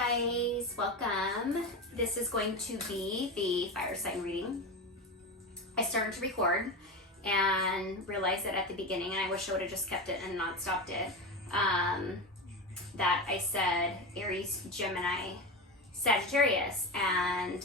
guys, welcome. This is going to be the fire sign reading. I started to record and realized that at the beginning, and I wish I would have just kept it and not stopped it, that I said Aries, Gemini, Sagittarius, and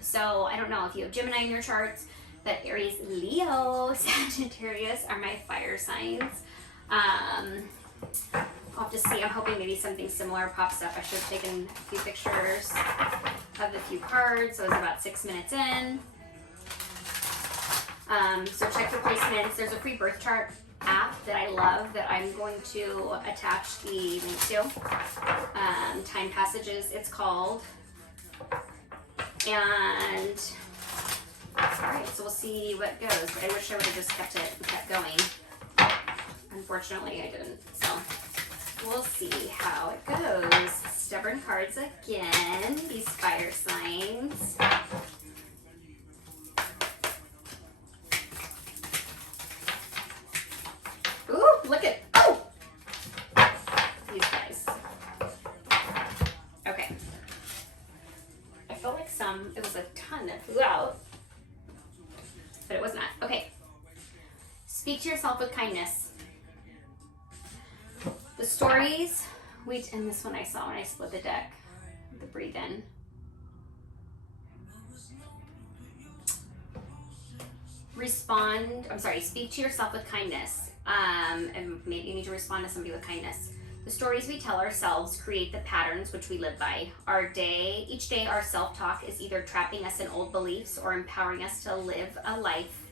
so I don't know if you have Gemini in your charts, but Aries, Leo, Sagittarius are my fire signs. I'll have to see. I'm hoping maybe something similar pops up. I should have taken a few pictures of the few cards. So I was about 6 minutes in. So check your placements. There's a free birth chart app that I love that I'm going to attach the link to. Time Passages, it's called. And all right, so we'll see what goes. But I wish I would have just kept it and kept going. Unfortunately, I didn't. So we'll see how it goes. Stubborn cards again, these fire signs. Ooh, look at, oh! These guys. Okay. I felt like it was a ton that flew out, but it was not. Okay. Speak to yourself with kindness. The stories, and this one I saw when I split the deck, the breathe in. Speak to yourself with kindness. And maybe you need to respond to somebody with kindness. The stories we tell ourselves create the patterns which we live by. Each day our self-talk is either trapping us in old beliefs or empowering us to live a life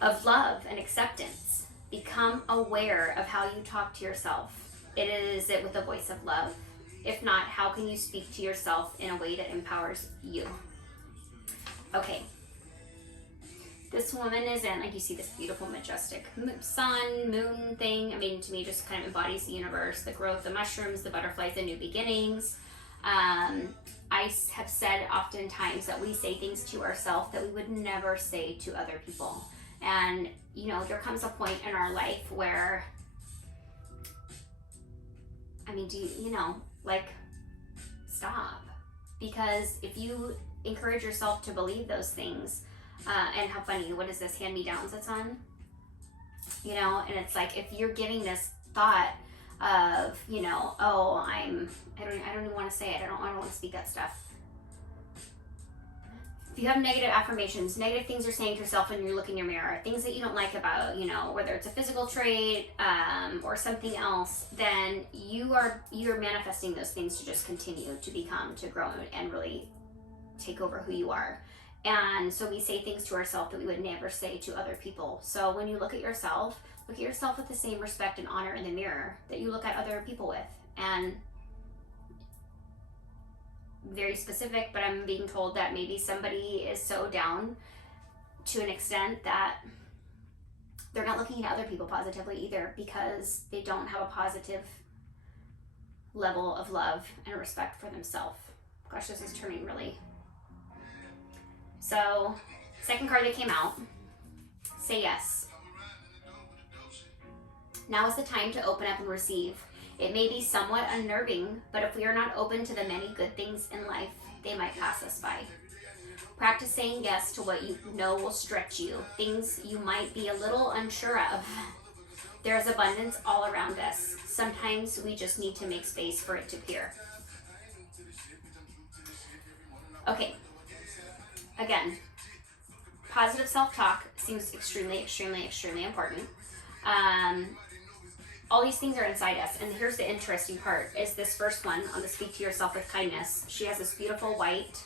of love and acceptance. Become aware of how you talk to yourself. Is it with a voice of love? If not, how can you speak to yourself in a way that empowers you? Okay. This woman is in, like you see this beautiful, majestic sun, moon thing. I mean, to me, just kind of embodies the universe, the growth, the mushrooms, the butterflies, the new beginnings. I have said oftentimes that we say things to ourselves that we would never say to other people. And, you know, there comes a point in our life where, I mean, stop. Because if you encourage yourself to believe those things, and how funny, what is this, hand-me-downs it's on? You know, and it's like, if you're giving this thought of, you know, oh, I don't even want to say it, I don't want to speak that stuff. If you have negative affirmations, negative things you're saying to yourself when you look in your mirror, things that you don't like about, you know, whether it's a physical trait or something else, then you're manifesting those things to just continue to become, to grow and really take over who you are. And so we say things to ourselves that we would never say to other people. So when you look at yourself with the same respect and honor in the mirror that you look at other people with. And very specific, but I'm being told that maybe somebody is so down to an extent that they're not looking at other people positively either, because they don't have a positive level of love and respect for themselves. Gosh, this is turning really. So, second card that came out, say yes. Now is the time to open up and receive. It may be somewhat unnerving, but if we are not open to the many good things in life, they might pass us by. Practice saying yes to what you know will stretch you, things you might be a little unsure of. There's abundance all around us. Sometimes we just need to make space for it to appear. Okay. Again, positive self-talk seems extremely, extremely, extremely important. All these things are inside us, and here's the interesting part, is this first one on the speak to yourself with kindness. She has this beautiful white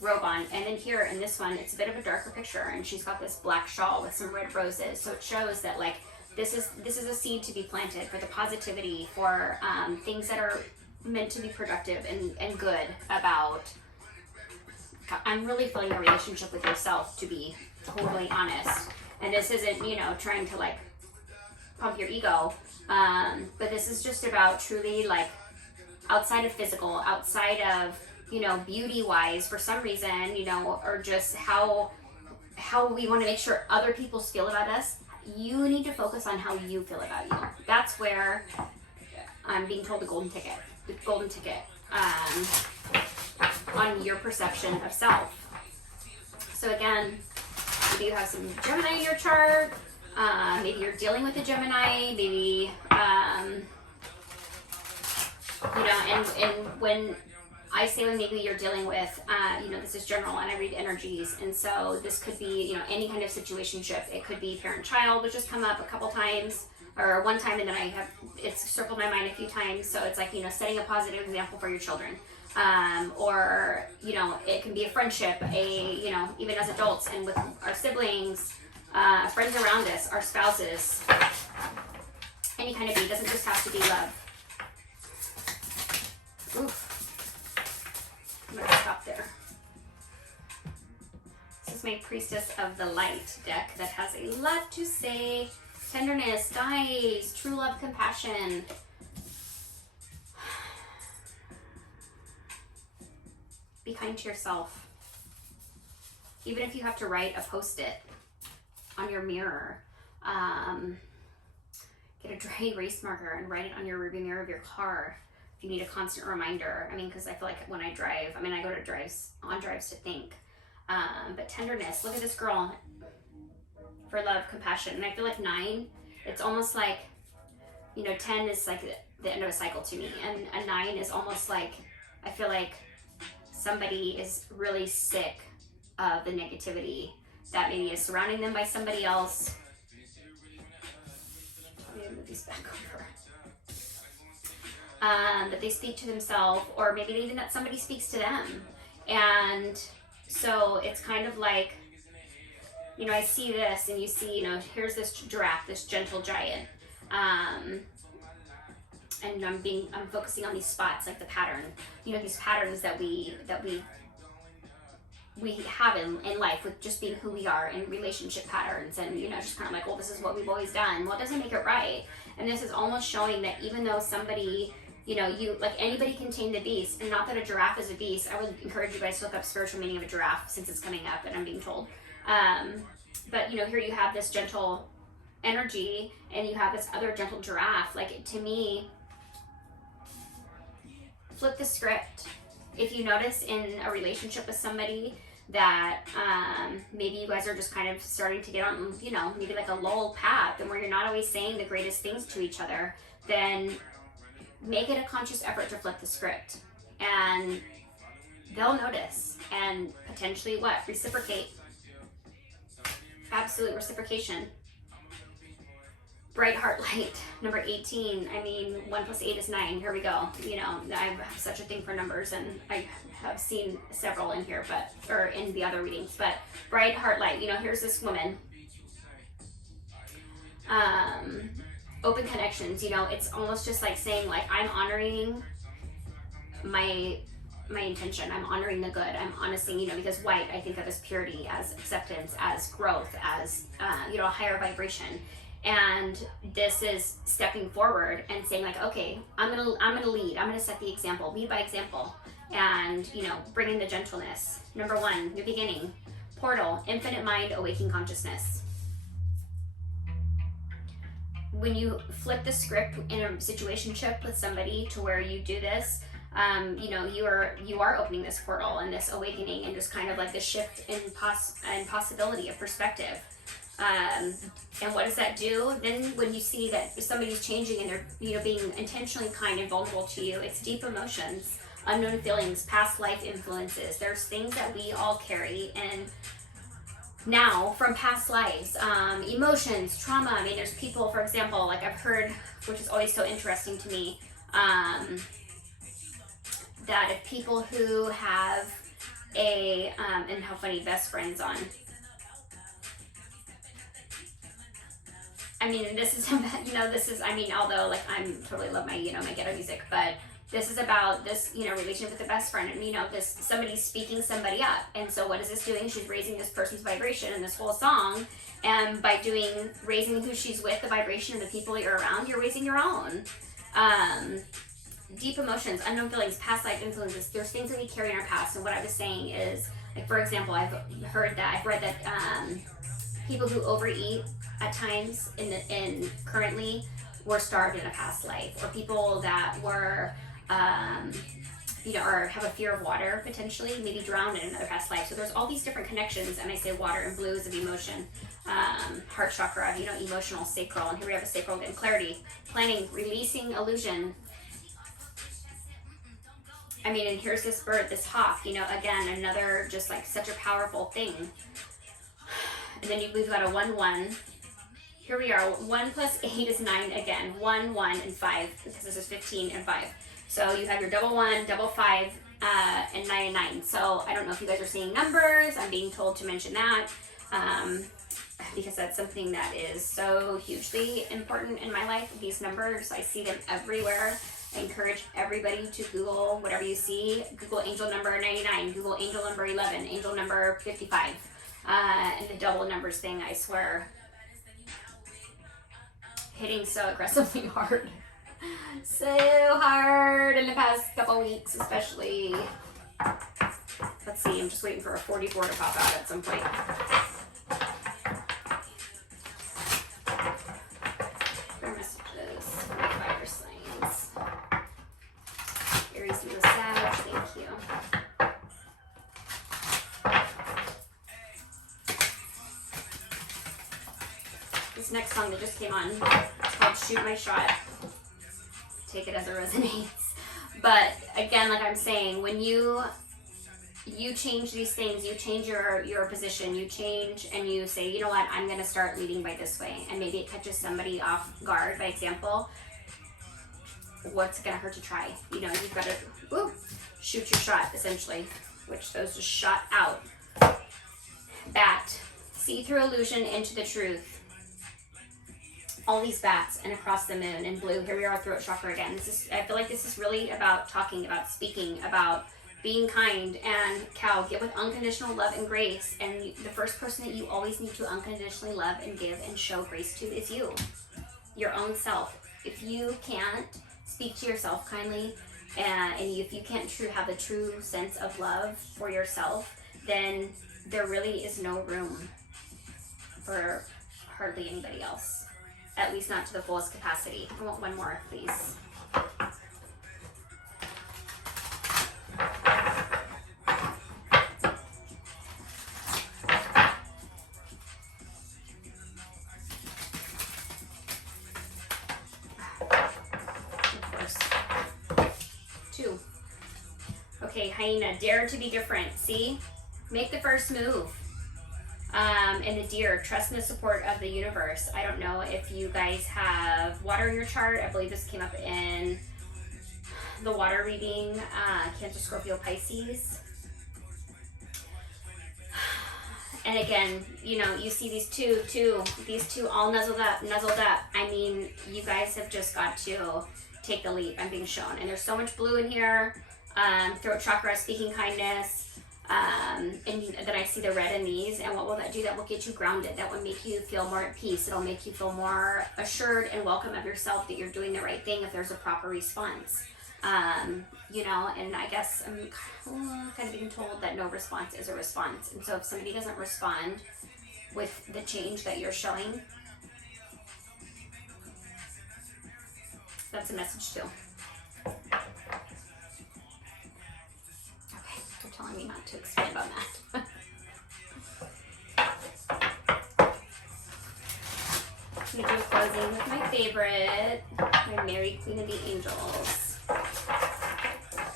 robe on, and then here in this one, it's a bit of a darker picture, and she's got this black shawl with some red roses. So it shows that, like, this is a seed to be planted for the positivity, for things that are meant to be productive and good about. I'm really feeling a relationship with yourself, to be totally honest. And this isn't, you know, trying to like pump your ego, but this is just about truly, like, outside of physical, outside of, you know, beauty wise for some reason, you know, or just how we want to make sure other people feel about us. You need to focus on how you feel about you. That's where I'm being told the golden ticket. on your perception of self. So again, maybe you have some Gemini in your chart. Maybe you're dealing with a Gemini. Maybe you know, and when I say when maybe you're dealing with, you know, this is general and I read energies. And so this could be, you know, any kind of situationship. It could be parent-child, which has come up a couple times, or one time, and then it's circled my mind a few times. So it's like, you know, setting a positive example for your children. Or, you know, it can be a friendship, you know, even as adults and with our siblings, friends around us, our spouses, any kind of be. It doesn't just have to be love. Oof. I'm going to stop there. This is my Priestess of the Light deck that has a lot to say. Tenderness, dice, true love, compassion. Be kind to yourself. Even if you have to write a post-it on your mirror, get a dry erase marker and write it on your rearview mirror of your car. If you need a constant reminder. I mean, because I feel like when I drive, I mean, I go to drives to think. But tenderness, look at this girl. For love, compassion. And I feel like 9, it's almost like, you know, 10 is like the end of a cycle to me. And a 9 is almost like, I feel like somebody is really sick of the negativity that maybe is surrounding them by somebody else. Let me move these back over. That they speak to themselves, or maybe even that somebody speaks to them. And so it's kind of like, you know, I see this and you see, you know, here's this giraffe, this gentle giant. And I'm focusing on these spots, like the pattern, you know, these patterns that we have in life with just being who we are, and relationship patterns, and, you know, just kind of like, well, this is what we've always done. Well, it doesn't make it right. And this is almost showing that even though somebody, you know, like anybody can tame the beast, and not that a giraffe is a beast. I would encourage you guys to look up spiritual meaning of a giraffe, since it's coming up and I'm being told. But, you know, here you have this gentle energy and you have this other gentle giraffe. Like, to me, flip the script. If you notice in a relationship with somebody that maybe you guys are just kind of starting to get on, you know, maybe like a lull path, and where you're not always saying the greatest things to each other, then make it a conscious effort to flip the script. And they'll notice and potentially what? Reciprocate. Absolute reciprocation. Bright heart light, number 18. I mean, 1 + 8 is 9. Here we go. You know, I have such a thing for numbers, and I have seen several in here, or in the other readings. But bright heart light. You know, here's this woman. Open connections. You know, it's almost just like saying, like, I'm honoring my intention. I'm honoring the good. I'm honestly, you know, because white, I think of as purity, as acceptance, as growth, as you know, a higher vibration. And this is stepping forward and saying, like, okay, I'm gonna lead. I'm gonna set the example. Lead by example. And, you know, bring in the gentleness. Number 1, new beginning. Portal, infinite mind, awakening consciousness. When you flip the script in a situationship with somebody to where you do this, you know, you are opening this portal and this awakening, and just kind of like the shift in possibility of perspective. And what does that do? Then when you see that somebody's changing and they're, you know, being intentionally kind and vulnerable to you, it's deep emotions, unknown feelings, past life influences. There's things that we all carry and now from past lives, emotions, trauma. I mean, there's people, for example, like I've heard, which is always so interesting to me, that if people who have and how funny, best friends on. I mean, this is, you know, I mean, although, like, I'm totally love my, you know, my ghetto music, but this is about this, you know, relationship with a best friend, and, you know, somebody's speaking somebody up, and so what is this doing? She's raising this person's vibration in this whole song, and by raising who she's with, the vibration of the people you're around, you're raising your own. Deep emotions, unknown feelings, past life influences. There's things that we carry in our past, and what I was saying is, like, for example, I've read that people who overeat at times currently were starved in a past life, or people that were, you know, or have a fear of water potentially, maybe drowned in another past life. So there's all these different connections, and I say water and blue is of emotion, heart chakra, you know, emotional, sacral, and here we have a sacral again, clarity, planning, releasing illusion. I mean, and here's this bird, this hawk, you know, again, another just like such a powerful thing. And then we've got a 1-1. Here we are, 1 + 8 is 9 again, 1, 1, and 5, because this is 15 and 5. So you have your double 1, double 5, and 9 and 9. So I don't know if you guys are seeing numbers. I'm being told to mention that because that's something that is so hugely important in my life. These numbers, I see them everywhere. I encourage everybody to Google whatever you see. Google angel number 99, Google angel number 11, angel number 55, and the double numbers thing, I swear, hitting so aggressively hard. So hard in the past couple weeks, especially. Let's see, I'm just waiting for a 44 to pop out at some point. Clear messages, fire signs. Aries and the Sag, thank you. This next song that just came on, it's called Shoot My Shot. Take it as it resonates. But again, like I'm saying, when you change these things, you change your position, you change and you say, you know what, I'm going to start leading by this way. And maybe it catches somebody off guard. By example, what's it going to hurt to try? You know, you've got to shoot your shot, essentially, which those just shot out. Bat, see through illusion into the truth. All these bats and across the moon and blue. Here we are, throat chakra again. I feel like this is really about talking, about speaking, about being kind. And cow, give with unconditional love and grace. And the first person that you always need to unconditionally love and give and show grace to is you, your own self. If you can't speak to yourself kindly, and if you can't have the true sense of love for yourself, then there really is no room for hardly anybody else. At least not to the fullest capacity. I want one more, please. Of course. 2. Okay, hyena, dare to be different. See? Make the first move. And the deer, trust in the support of the universe. I don't know if you guys have water in your chart. I believe this came up in the water reading, Cancer, Scorpio, Pisces. And again, you know, you see these two all nuzzled up. I mean, you guys have just got to take the leap. I'm being shown. And there's so much blue in here. Throat chakra, speaking kindness. And then I see the red in these, and what will that do? That will get you grounded. That will make you feel more at peace. It'll make you feel more assured and welcome of yourself, that you're doing the right thing if there's a proper response. You know, and I guess I'm kind of being told that no response is a response. And so if somebody doesn't respond with the change that you're showing, that's a message too. Telling me not to expand on that. I'm going to do a closing with my favorite, my Mary, Queen of the Angels.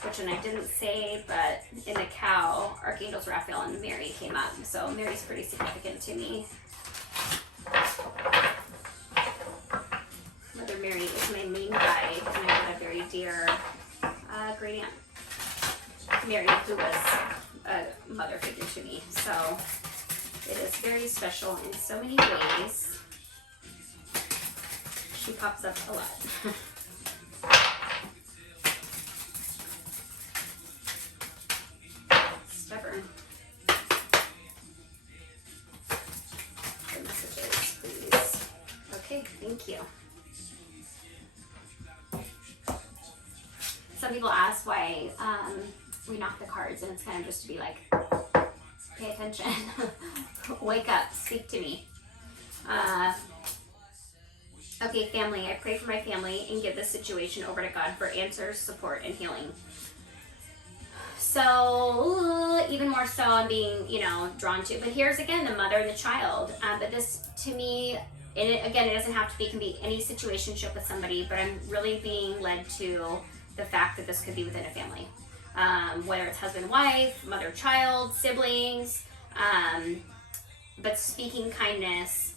Which, and I didn't say, but in the cow, Archangels Raphael and Mary came up. So Mary's pretty significant to me. Mother Mary is my main guide, and I got a very dear great aunt, Mary, who was a mother figure to me. So it is very special in so many ways. She pops up a lot. Stubborn. Good messages, please. Okay, thank you. Some people ask why we knock the cards, and it's kind of just to be like, pay attention, wake up, speak to me. Okay, family, I pray for my family and give this situation over to God for answers, support, and healing. So even more so I'm being, you know, drawn to. But here's again the mother and the child. But this to me, and again, it doesn't have to be, it can be any situationship with somebody, but I'm really being led to the fact that this could be within a family. Whether it's husband, wife, mother, child, siblings, but speaking kindness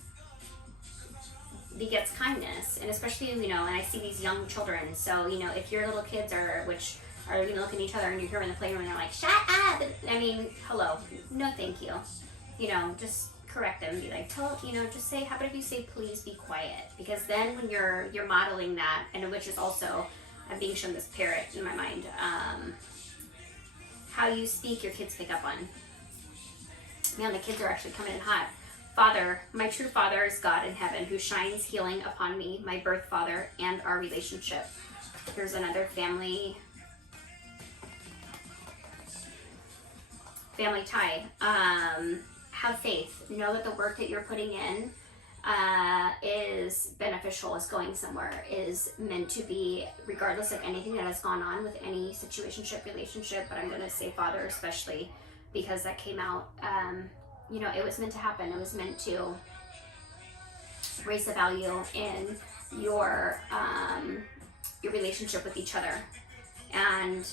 begets kindness, and especially, you know, and I see these young children, so, you know, if your little kids are, which are, you know, looking at each other and you hear them in the playroom and they're like, shut up, I mean, hello, no thank you, you know, just correct them and be like, you know, just say, how about if you say, please be quiet, because then when you're modeling that, and which is also, I'm being shown this parrot in my mind, how you speak, your kids pick up on. Man, the kids are actually coming in hot. Father, my true father is God in heaven, who shines healing upon me, my birth father, and our relationship. Here's another family tie. Have faith. Know that the work that you're putting in is beneficial, is going somewhere, is meant to be, regardless of anything that has gone on with any situationship, relationship, but I'm going to say father especially, because that came out, you know, it was meant to happen. It was meant to raise the value in your relationship with each other. And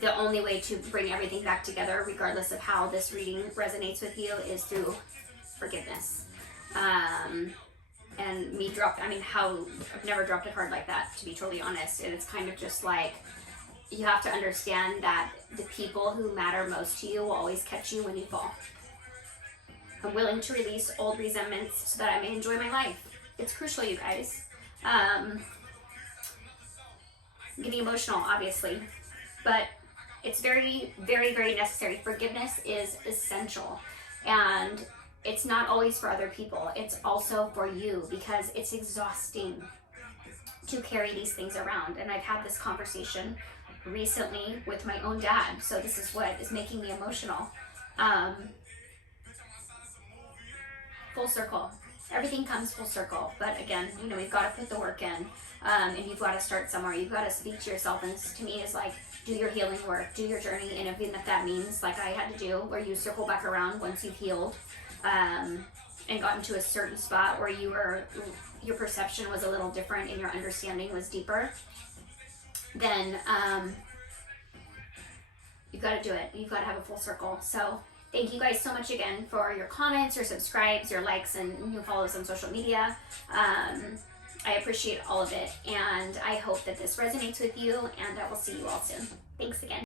the only way to bring everything back together, regardless of how this reading resonates with you, is through forgiveness. And me dropped, I mean, I've never dropped a card like that, to be totally honest. And it's kind of just like, you have to understand that the people who matter most to you will always catch you when you fall. I'm willing to release old resentments so that I may enjoy my life. It's crucial, you guys. I'm getting emotional, obviously, but it's very, very, very necessary. Forgiveness is essential, and it's not always for other people. It's also for you, because it's exhausting to carry these things around. And I've had this conversation recently with my own dad, so this is what is making me emotional. Full circle. Everything comes full circle. But again, you know, we've got to put the work in, and you've got to start somewhere. You've got to speak to yourself, and this to me is like, do your healing work, do your journey, and even if that means, like I had to do, where you circle back around once you've healed, and gotten to a certain spot where your perception was a little different and your understanding was deeper, then you've got to do it. You've got to have a full circle. So thank you guys so much again for your comments, your subscribes, your likes, and your follows on social media. I appreciate all of it, and I hope that this resonates with you, and I will see you all soon. Thanks again.